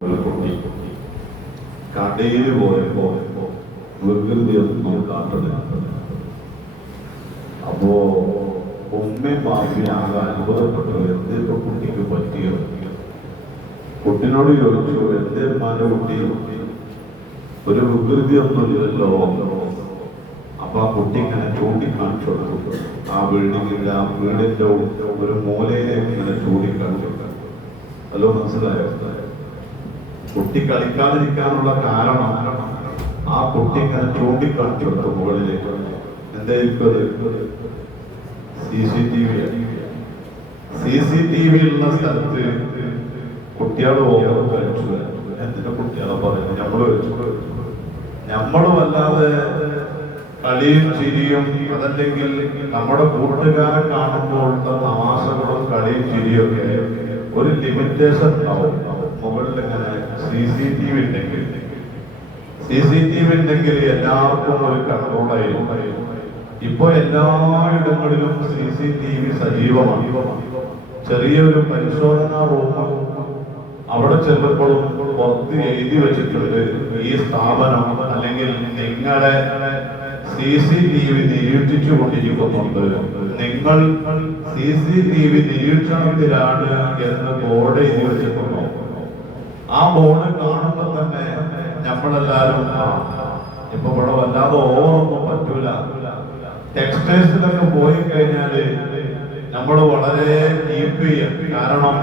കുട്ടി കടയിൽ പോയപ്പോ വികൃതി ഒന്നും കാട്ടുന്നില്ല അപ്പോ ഉമ്മയും ആകെ അത്ഭുതപ്പെട്ടു എന്തിപ്പോ കുട്ടിക്ക് പറ്റിയത് കുട്ടിനോട് ചോദിച്ചു എന്തേ ഉമ്മാന്റെ കുട്ടി ഒരു വികൃതി ഒന്നുമില്ലല്ലോ അപ്പൊ ആ കുട്ടി ഇങ്ങനെ ചൂണ്ടിക്കാണിച്ചു ആ ബിൽഡിങ്ങിന്റെ ആ വീടിന്റെ ഒരു മൂലയിലേക്ക് ഇങ്ങനെ ചൂണ്ടിക്കാണിച്ചു ഹലോ മനസ്സിലായോ? കുട്ടി കളിക്കാതിരിക്കാനുള്ള കാരണം ആ കുട്ടി ഇങ്ങനെ ചൂണ്ടിക്കാണിച്ചു കൊടുത്തു മുകളിലേക്ക്. എന്തായിരിക്കും C C T V C C T V ഉള്ള സ്ഥലത്ത് കുട്ടികൾ ഓരോ കഴിച്ചു എന്തിനാ കുട്ടികളെ പറയുന്നത്? നമ്മൾ നമ്മളും അല്ലാതെ കളിയും ചിരിയും അതല്ലെങ്കിൽ നമ്മുടെ കൂട്ടുകാരെ കാണുമ്പോൾ തമാശകളും കളിയും ചിരിയും ഒക്കെ ഒരു ലിമിറ്റേഷൻ ഉണ്ടാവും സി സി ടി വി ഉണ്ടെങ്കിൽ സി സി ടി വി ഉണ്ടെങ്കിൽ എല്ലാവർക്കും ഒരു കൺട്രോളായിരുന്നു ഇപ്പൊ എല്ലായിടങ്ങളിലും സി സി ടി വി സജീവമാണ്. ചെറിയൊരു പരിശോധനാ റൂം അവിടെ ചെല്ലുമ്പോഴും പുറത്ത് എഴുതി വെച്ചിട്ടുണ്ട് ഈ സ്ഥാപനം അല്ലെങ്കിൽ നിങ്ങളെ സി സി ടി വി നിരീക്ഷിച്ചു കൊണ്ടിരിക്കുന്നുണ്ട് നിങ്ങൾ സി സി ടി വി നിരീക്ഷണത്തിലാണ് എന്ന് ബോർഡ് എഴുതി വെച്ചിട്ടുണ്ടോ? ആ ബോർഡ് കാണുമ്പോൾ തന്നെ നമ്മളെല്ലാരും ഇപ്പൊ ഇവിടെ വല്ലാതെ ഓവറൊന്നും പറ്റൂല. ടെക്സ്റ്റൈൽസിലൊക്കെ പോയി കഴിഞ്ഞാൽ നമ്മൾ വളരെ കീപ്പ് ചെയ്യും കാരണം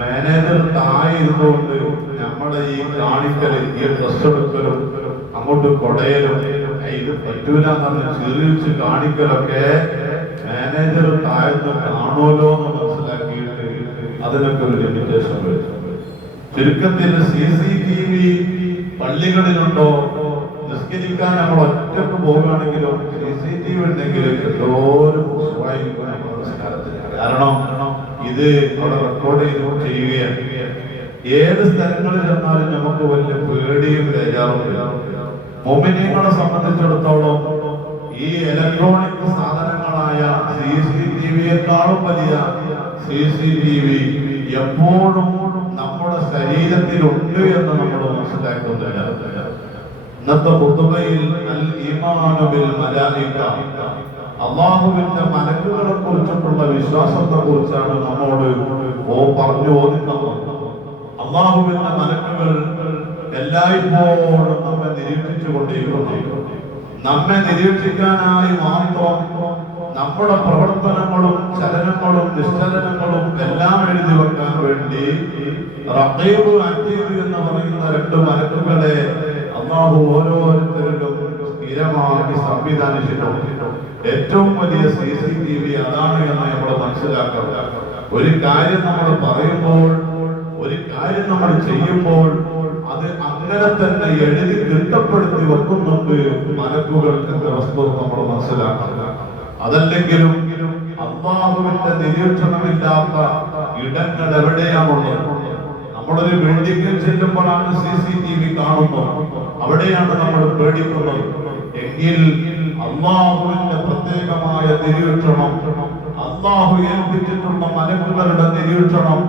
മാനേജർ താഴെ ഇരുന്നുകൊണ്ട് നമ്മുടെ ഈ കാണിക്കൽ ഈ ഡ്രസ് എടുക്കലും അങ്ങോട്ട് കൊടയലും "ഏയ് ഇത് പറ്റൂല എന്ന് ചിരിച്ച് കാണിക്കലൊക്കെ മാനേജർ താഴ്ന്ന് കാണുമല്ലോ എന്ന് മനസ്സിലാക്കിയിട്ട് അതിനൊക്കെ ഒരു ലിമിറ്റേഷൻ വരും ചുരുക്കത്തിൽ സി സി ടി വി പള്ളികളിലുണ്ടോ? നിസ്കരിക്കാൻ നമ്മൾ ഒറ്റയ്ക്ക് പോകുകയാണെങ്കിലും സി സി ടി വി ഉണ്ടെങ്കിലും എന്തോരം. കാരണം ഇത് അവിടെ റെക്കോർഡ് ചെയ്ത് ചെയ്യുകയാണ്. ഏത് സ്ഥലങ്ങളിൽ ചെന്നാലും നമുക്ക് വലിയ പേടിയും ബേജാറുമില്ല മൊമിനിയങ്ങളെ സംബന്ധിച്ചിടത്തോളം ഈ ഇലക്ട്രോണിക് സാധനങ്ങളായ സി സി ടി വിയെക്കാളും വലിയ സി സി ടി വി എപ്പോഴും ശരീരത്തിലുണ്ട് എന്ന് നമ്മൾ മനസ്സിലാക്കുന്നില്ല ഇന്നത്തെ പുതുമയിൽ അള്ളാഹുവിന്റെ മലക്കുകളെ കുറിച്ചിട്ടുള്ള വിശ്വാസത്തെ കുറിച്ചാണ് നമ്മോട് ഓ പറഞ്ഞു ഓദിക്കുന്നത് അള്ളാഹുവിന്റെ മലക്കുകൾ എല്ലായ്പ്പോഴും നമ്മെ നിരീക്ഷിച്ചു നമ്മെ നിരീക്ഷിക്കാനായി മാത്രം നമ്മുടെ പ്രവർത്തനങ്ങളും ചലനങ്ങളും നിശ്ചലനങ്ങളും എല്ലാം എഴുതി വെക്കാൻ വേണ്ടി റഹീബ് അറ്റീബ് എന്ന് പറയുന്ന രണ്ട് മലക്കുകളെ അള്ളാഹു ഓരോരുത്തരിലും സ്ഥിരമാക്കി സംവിധാനിച്ചിട്ടുണ്ട്. ഏറ്റവും വലിയ സി സി ടി വി അതാണ് എന്ന് നമ്മൾ മനസ്സിലാക്കുക ഒരു കാര്യം നമ്മൾ പറയുമ്പോൾ ഒരു കാര്യം നമ്മൾ ചെയ്യുമ്പോൾ അത് അങ്ങനെ തന്നെ എഴുതി തിട്ടപ്പെടുത്തി വെക്കുന്നുണ്ട് മലക്കുകൾ എന്ന വസ്തു നമ്മൾ മനസ്സിലാക്കുക അതല്ലെങ്കിലും അള്ളാഹുവിന്റെ നിരീക്ഷണമില്ലാത്ത ഇടങ്ങൾ എവിടെയാണുള്ളത്? നമ്മളൊരു ബിൽഡിംഗിൽ ചെല്ലുമ്പോഴാണ് സി സി ടി വി കാണുന്നത് അവിടെയാണ് നമ്മൾ പേടിക്കുന്നത്. എങ്കിൽ അള്ളാഹുവിന്റെ പ്രത്യേകമായ നിരീക്ഷണം അള്ളാഹു ഏൽപ്പിച്ചിട്ടുള്ള മലക്കുകളുടെ നിരീക്ഷണം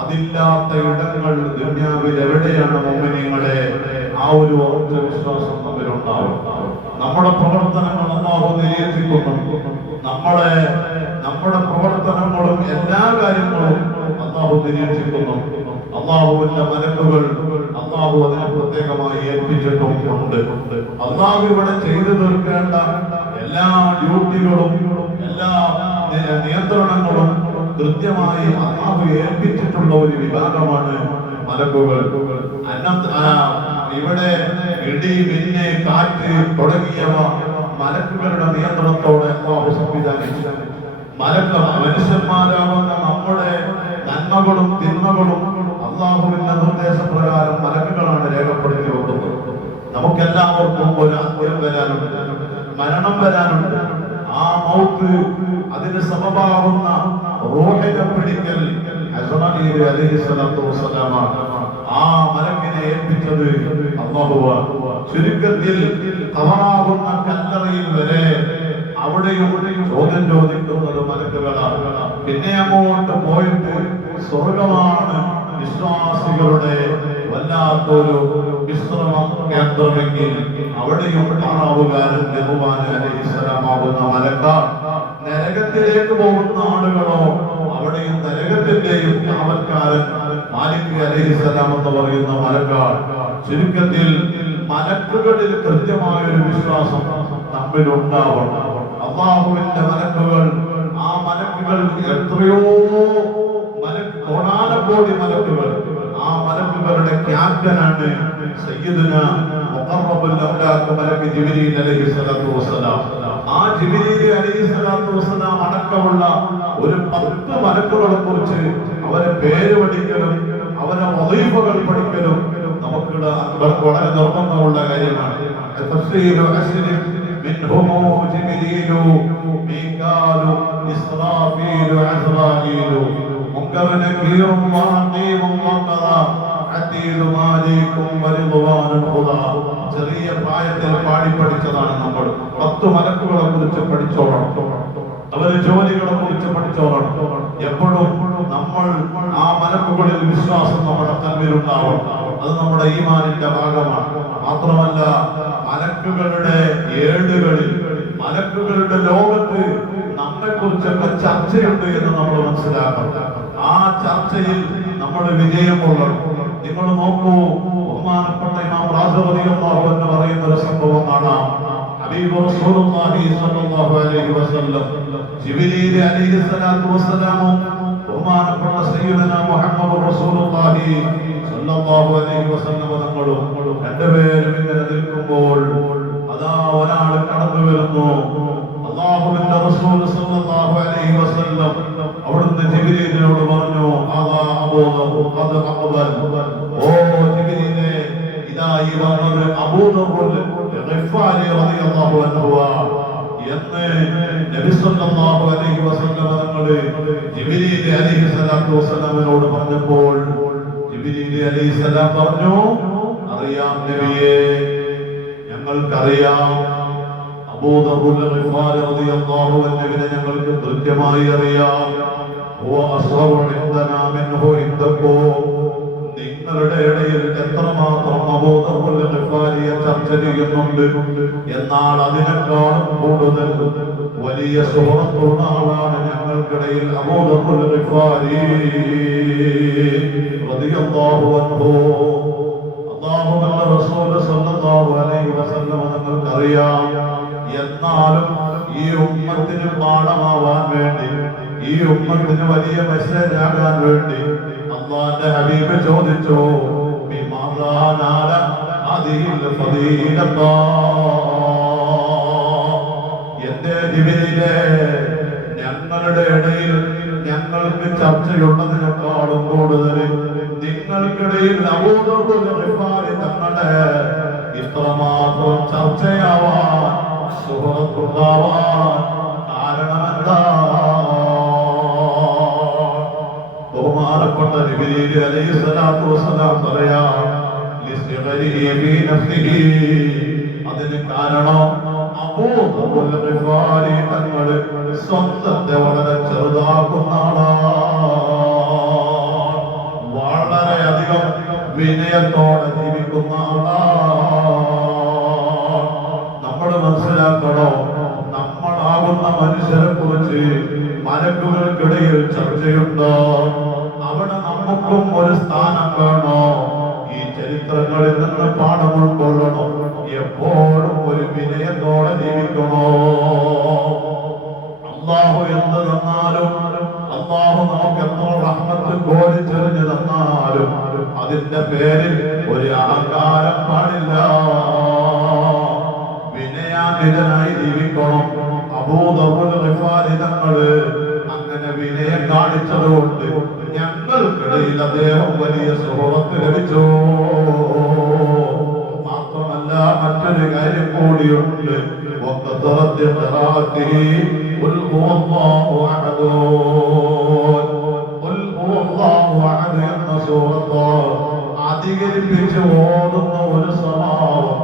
അതില്ലാത്ത ഇടങ്ങൾ ദുന്യാവിൽ എവിടെയാണ് മോമിനിങ്ങളെ ആ ഒരു ഉറച്ച വിശ്വാസം നമ്മുടെ പ്രവർത്തനങ്ങൾ അള്ളാഹു നിരീക്ഷിക്കുന്നു. നമ്മളെ നമ്മുടെ പ്രവർത്തനങ്ങളും എല്ലാ കാര്യങ്ങളും അള്ളാഹു നിരീക്ഷിക്കുന്നു. അള്ളാഹുവിന്റെ മലക്കുകൾ അള്ളാഹു അതിനെ പ്രത്യേകമായി ഏൽപ്പിച്ചിട്ടും ഉണ്ട് അള്ളാഹു ഇവിടെ ചെയ്തു തീർക്കേണ്ട എല്ലാ ഡ്യൂട്ടികളും എല്ലാ നിയന്ത്രണങ്ങളും കൃത്യമായി അള്ളാഹു ഏൽപ്പിച്ചിട്ടുള്ള ഒരു വിഭാഗമാണ് മലക്കുകൾ. ഇവിടെ ഇടി മിന്ന് കാറ്റ് തുടങ്ങിയവ മലക്കുകളുടെ നിയന്ത്രണത്തോടെ അള്ളാഹു സംവിധാനിച്ചു. മലക്ക മനുഷ്യന്മാരാവുന്ന നമ്മുടെ നന്മകളും തിന്മകളും അള്ളാഹുവിന്റെ നിർദ്ദേശപ്രകാരം മലക്കുകളാണ് രേഖപ്പെടുത്തി വെക്കുന്നത്. നമുക്കെല്ലാവർക്കും ഒരു അത്യം വരാനുണ്ട് മരണം വരാനുണ്ട്. ആ മൗത്ത് അതിന് സമമാവുന്ന റൂഹിനെ പിടിക്കൽ. അസ്മാനീൽ അലൈഹിസ്സലാത്തു വസ്സലാമാണ് ആ മലക്കിനെ ഏൽപ്പിച്ചത് അള്ളാഹുവാണ് ചുരുക്കത്തിൽ തവണാകുന്ന കല്ലറയിൽ വരെ അവിടെയും ചോദ്യം ചോദിക്കുന്നത് മലക്കുകളാണ്. പിന്നെ അങ്ങോട്ട് പോയിട്ട് സ്വർഗമാണ് വിശ്വാസികളുടെ വല്ലാത്തൊരു വിശ്രമം കേന്ദ്രമെങ്കിൽ അവിടെയും താറാവുകാരൻ ബഹുമാൻ അലൈഹിസ്സലാമാവുന്ന മലക്കാർ നരകത്തിലേക്ക് പോകുന്ന ആളുകളോ അവിടെയും നരകത്തിന്റെയും കാവൽക്കാരൻ മാലിക് അലൈഹിസ്സലാം എന്ന് പറയുന്ന മലക്കാർ ചുരുക്കത്തിൽ മലക്കുകളിൽ കൃത്യമായ ഒരു വിശ്വാസം തമ്മിൽ ഉണ്ടാവണം അള്ളാഹുവിന്റെ മലക്കുകൾ ആ മലക്കുകൾ എത്രയോ മലക്ക് കോടാനക്കോടി മലക്കുകൾ. ആ മലക്കുകളുടെ ക്യാപ്റ്റനാണ് സയ്യിദിന് മലക്ക് ജിബ്രീൽ അലൈഹി സ്വലാത്തു വസ്സലാം. ആ ജിബ്രീൽ അലൈഹി സ്വലാത്തു വസ്സലാം അടക്കമുള്ള ഒരു പത്ത് മലക്കുകളെ കുറിച്ച് അവരെ പേര് പഠിക്കലും അവരെ വധീഫകൾ പഠിക്കലും നമുക്ക് വളരെ നിർബന്ധമുള്ള കാര്യമാണ്. തഫ്സീലു ചെറിയ പ്രായത്തിൽ പാടി പഠിച്ചതാണ് നമ്മൾ. പത്ത് മലക്കുകളെ കുറിച്ച് പഠിച്ചോളാം അവർ ജോലികളെ കുറിച്ച് പഠിച്ചോളാം എപ്പോഴും നമ്മൾ ആ മലക്കുകളിൽ വിശ്വാസം നമ്മുടെ തമ്മിലുണ്ടാവണം. അത് നമ്മുടെ ഈമാനിന്റെ ഭാഗമാണ്. മാത്രമല്ല മലക്കുകളുടെ ഏടുകളിൽ മലക്കുകളുടെ ലോകത്ത് നമ്മെ കുറിച്ചൊക്കെ ചർച്ചയുണ്ട് എന്ന് നമ്മൾ മനസ്സിലാക്കണം. ആ ചർച്ചയിൽ നമ്മൾ വിജയം കൊള്ളണം. നിങ്ങൾ നോക്കൂ ബഹുമാനപ്പെട്ട ഇമാം റാസി അല്ലാഹു എന്ന് പറയുന്ന ഒരു സംഭവം കാണാം ഹബീബ് റസൂലുള്ളാഹി സ്വല്ലല്ലാഹു അലൈഹി വസല്ലം ജിബ്രീൽ അലൈഹി സ്വലാത്തു വസ്സലാമും ബഹുമാനപ്പെട്ട സയ്യിദന മുഹമ്മദ് റസൂലുള്ളാഹി സ്വല്ലല്ലാഹു അലൈഹി വസല്ലം തങ്ങളും രണ്ടുപേരും ഇങ്ങനെ നിൽക്കുമ്പോൾ അതാ ഒരാൾ കടന്നു വരുന്നു അള്ളാഹുവിന്റെ റസൂൽ സ്വലാത്തു പറഞ്ഞപ്പോൾ അലൈഹിസ്സലാം അലൈഹി സലാം പറഞ്ഞു അറിയാം നബിയെ ഞങ്ങൾക്കറിയാം. ഞങ്ങൾക്ക് കൃത്യമായി അറിയാം. നിങ്ങളുടെ ഇടയിൽ എത്രമാത്രം ഗിഫാരിയെ ചർച്ച ചെയ്യുന്നുണ്ട്? എന്നാൽ അതിനേക്കാളും കൂടുതൽ വലിയ സുഹൃത്തുള്ള ആളാണ് ഞങ്ങൾക്കിടയിൽ അറിയാം എന്നാലും ഈ ഉമ്മത്തിന് പാഠമാവാൻ വേണ്ടി ഈ ഉമ്മത്തിന് വലിയ മെസ്സേജ് നിങ്ങൾക്കിടയിൽ അബൂദർബുൽ തങ്ങളെ ഇത്രമാത്രം ചർച്ചയാവാൻ സുഹൃത്തുണ്ടാവാൻ കാരണമെന്താ? ബഹുമാനപ്പെട്ട ജിബിരിയിൽ അലൈഹി സ്വലാത്തു വസ്സലാം പറയാം അതിന് കാരണം ഗിഫാരി തങ്ങൾ സ്വന്തത്തെ വളരെ ചെറുതാക്കുന്ന ആളാണ് വിനയത്തോടെ ജീവിക്കുന്ന നമ്മൾ മനസ്സിലാക്കണോ? നമ്മളാകുന്ന മനുഷ്യരെ കുറിച്ച് മലക്കുകൾക്കിടയിൽ ചർച്ചയുണ്ടോ? അവിടെ നമുക്കും ഒരു സ്ഥാനം വേണോ? ഈ ചരിത്രങ്ങളിൽ നിന്ന് പാഠം ഉൾക്കൊള്ളണം? എപ്പോഴും ഒരു വിനയത്തോടെ ജീവിക്കണോ? അള്ളാഹു എന്ത് തന്നാലും അള്ളാഹു നമുക്ക് എത്ര റഹ്മത്ത് കോരിച്ചെറിഞ്ഞു തന്നാലും അതിന്റെ പേരിൽ ഒരു അഹങ്കാരം പാടില്ല വിനയാനിതനായി ജീവിക്കണം അബൂദബുലിതങ്ങള് അങ്ങനെ വിനയം കാണിച്ചതുകൊണ്ട് ഞങ്ങൾക്കിടയിൽ അദ്ദേഹം വലിയ സുഹൃത്ത് ലഭിച്ചു മാത്രമല്ല മറ്റൊരു കാര്യം കൂടിയുണ്ട് وكثرت قراءته قل هو الله احد അധികരിപ്പിച്ച് ഓടുന്ന ഒരു സ്വഭാവം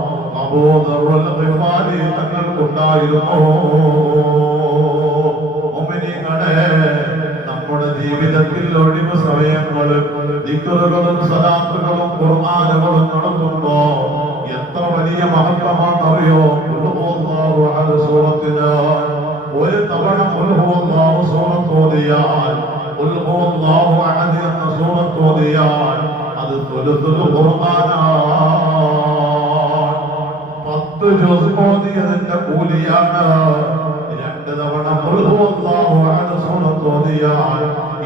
ഗിഫാരി തങ്ങൾക്കുണ്ടായിരുന്നു? മുഅ്മിനീങ്ങളെ നമ്മുടെ ജീവിതത്തിൽ ഒഴിവ് സമയങ്ങൾ ദിക്കറുകളും സലാത്തുകളും ഖുർആാനുകളും നടത്തുമ്പോ എത്ര വലിയ മഹത്വമാണെന്നറിയോ? സൂറത്തിന് ഒരു തവണ സൂറത്തോതിയാൽ എന്ന സൂറത്ത് ഓതിയാൽ അത് സുലുസുൽ ഖുർആനാണ് പത്ത് ജുസ് ഓതിയതിന്റെ കൂലിയാണ്. രണ്ട് തവണ ഉൽഹുവല്ലാഹു അഹദ് സൂറത്ത് ഓതിയാൽ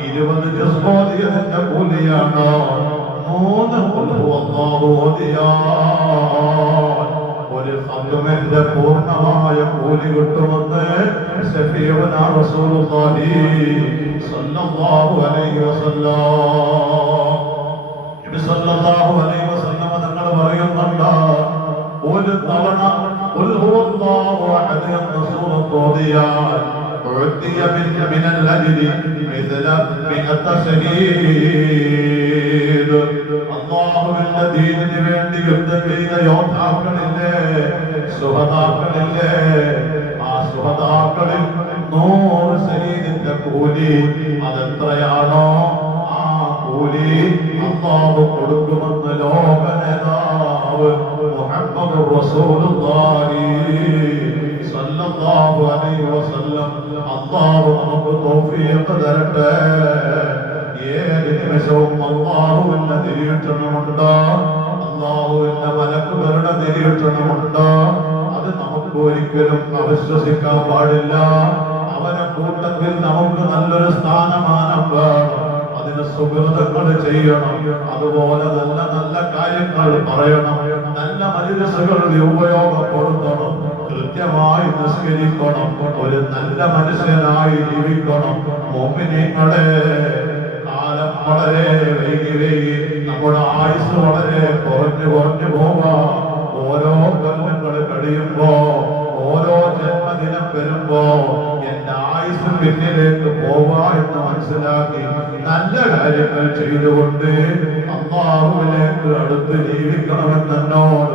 ഇരുപത് ജുസ് ഓതിയതിന്റെ കൂലിയാണ്. മൂന്ന് അല്ലാഹു ഓതിയാൽ ഒരു സത്വമെന്റെ പൂർണമായ കൂലി കിട്ടുമെന്ന് സഫീഉന റസൂലുള്ളാഹി സ്വല്ലല്ലാഹു അലൈഹി വസല്ലം സല്ലല്ലാഹു അലൈഹി വസല്ലം തങ്ങൾ പറയുന്നുണ്ട് ഒരു തവണ ഖുൽ ഹുവല്ലാഹു അഹദ് എന്ന സൂറത്ത് മിനൽ അജ്രി മിഥല മിഅത്ത ശഹീദ് അല്ലാഹുവിന്റെ ദീനിന് വേണ്ടി യുദ്ധം ചെയ്ത യോദ്ധാക്കളില്ലേ സുഹദാക്കളില്ലേ ആ സുഹദാക്കളിൽ നൂറ് ശരീരത്തിന്റെ കൂലി അതെത്രയാണോ മുഹമ്മദ് റസൂലുള്ളാഹി സല്ലല്ലാഹു അലൈഹി വസല്ലം. അള്ളാഹു നമുക്ക് തൗഫീഖ് തരട്ടെ. ഏത് നിമിഷവും അള്ളാഹുവിന്റെ നിരീക്ഷണമുണ്ട്. അള്ളാഹുവിന്റെ മലക്കുകളുടെ നിരീക്ഷണമുണ്ട്. അത് നമുക്ക് ഒരിക്കലും പാടില്ല. അവനെ കൂട്ടത്തിൽ നമുക്ക് നല്ലൊരു സ്ഥാനമാനം വേണം. അതിന് ചെയ്യണം. അതുപോലെ നല്ല നല്ല കാര്യങ്ങൾ പറയണം. നല്ല മനുഷ്യകൾ ഉപയോഗപ്പെടുത്തണം. കൃത്യമായി നിസ്കരിക്കണം. ഒരു നല്ല മനുഷ്യനായി ജീവിക്കണം. മോമിനിങ്ങളെ കാലം വളരെ വൈകി വൈകി നമ്മുടെ ആയുസ് വളരെ കുറഞ്ഞു കുറഞ്ഞു പോവാം. ഓരോ കൊല്ലങ്ങൾ കഴിയുമ്പോ ഓരോ ജന്മദിനം വരുമ്പോ എന്റെ ആയുസ് പിന്നിലേക്ക് പോവാ എന്ന് മനസ്സിലാക്കി നല്ല കാര്യങ്ങൾ ചെയ്തുകൊണ്ട് അള്ളാഹുവിലേക്ക് അടുത്ത് ജീവിക്കണമെന്നോട്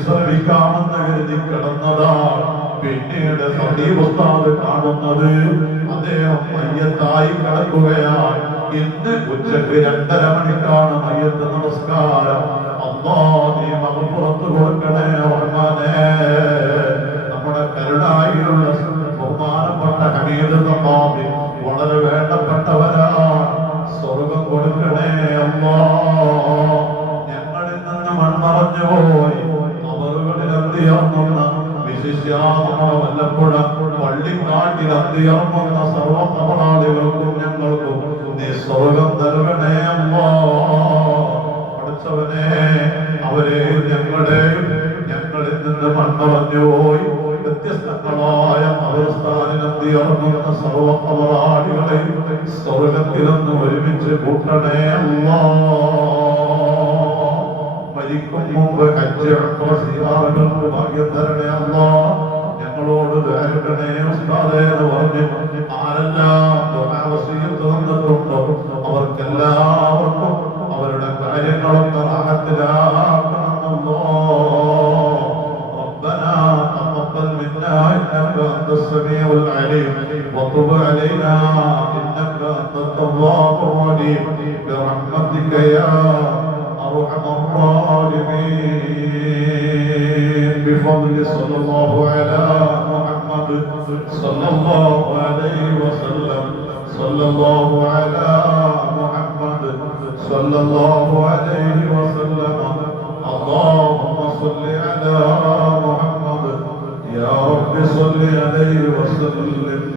ഒരൽപ്പം വിശ്രമിക്കാമെന്ന് കരുതി കിടന്നതാണ് പിന്നീട് സമീപത്താത് കാണുന്നത് അദ്ദേഹം മയ്യത്തായി കിടക്കുകയാണ് ഇന്ന് ഉച്ചയ്ക്ക് രണ്ടര മണിക്കാണ് മയ്യത്ത് നമസ്കാരം. അള്ളാ നീ മകപ്പുറത്ത് കൊടുക്കണേ റഹ്മാനേ നമ്മുടെ കരുണായിലുള്ള ബഹുമാനപ്പെട്ട ഹമീദ് തമ്മാമി വളരെ വേണ്ടപ്പെട്ടവരാണ്. സ്വർഗം കൊടുക്കണേ അല്ലാ ഞങ്ങളിൽ നിന്ന് മൺമറഞ്ഞു പോയി. അന്തിയർന്നുന്ന വിശിഷ്യ നമ്മുടെ വല്ലപ്പുഴ. പള്ളിക്കാട്ടിൽ അന്തിയർന്നുന്ന സർവ കപടാദികൾക്കും ഞങ്ങൾക്കും നീ സ്വർഗം അല്ലാ പഠിച്ചവനെ അവരെ ഞങ്ങളെ ഞങ്ങളിൽ നിന്ന് മൺമറഞ്ഞു പോയി. വ്യത്യസ്തങ്ങളായ അവസ്ഥാനിലെത്തി ഇറങ്ങുന്ന സർവ കബറാളികളെയും സ്വർഗത്തിലൊന്ന് ഒരുമിച്ച് കൂട്ടണേ അല്ലാ മരിക്കും മുമ്പ് സിയാറുകൾക്ക് ഭാഗ്യം തരണേ അല്ലാ ഞങ്ങളോട് ദ്വാരക്കണേ ഉസ്താദേ എന്ന് പറഞ്ഞ് ആരെല്ലാം ദുആ വസിയത്ത് തന്നിട്ടുണ്ടോ അവർക്കെല്ലാവർക്കും അവരുടെ കാര്യങ്ങളൊക്കെ റാഹത്തിലാക്കണം അല്ലാ ربنا تقبل منا انك انت السميع العليم وتب علينا انك انت التواب الرحيم برحمتك يا ارحم الراحمين بفضل صلى الله على محمد. صلى الله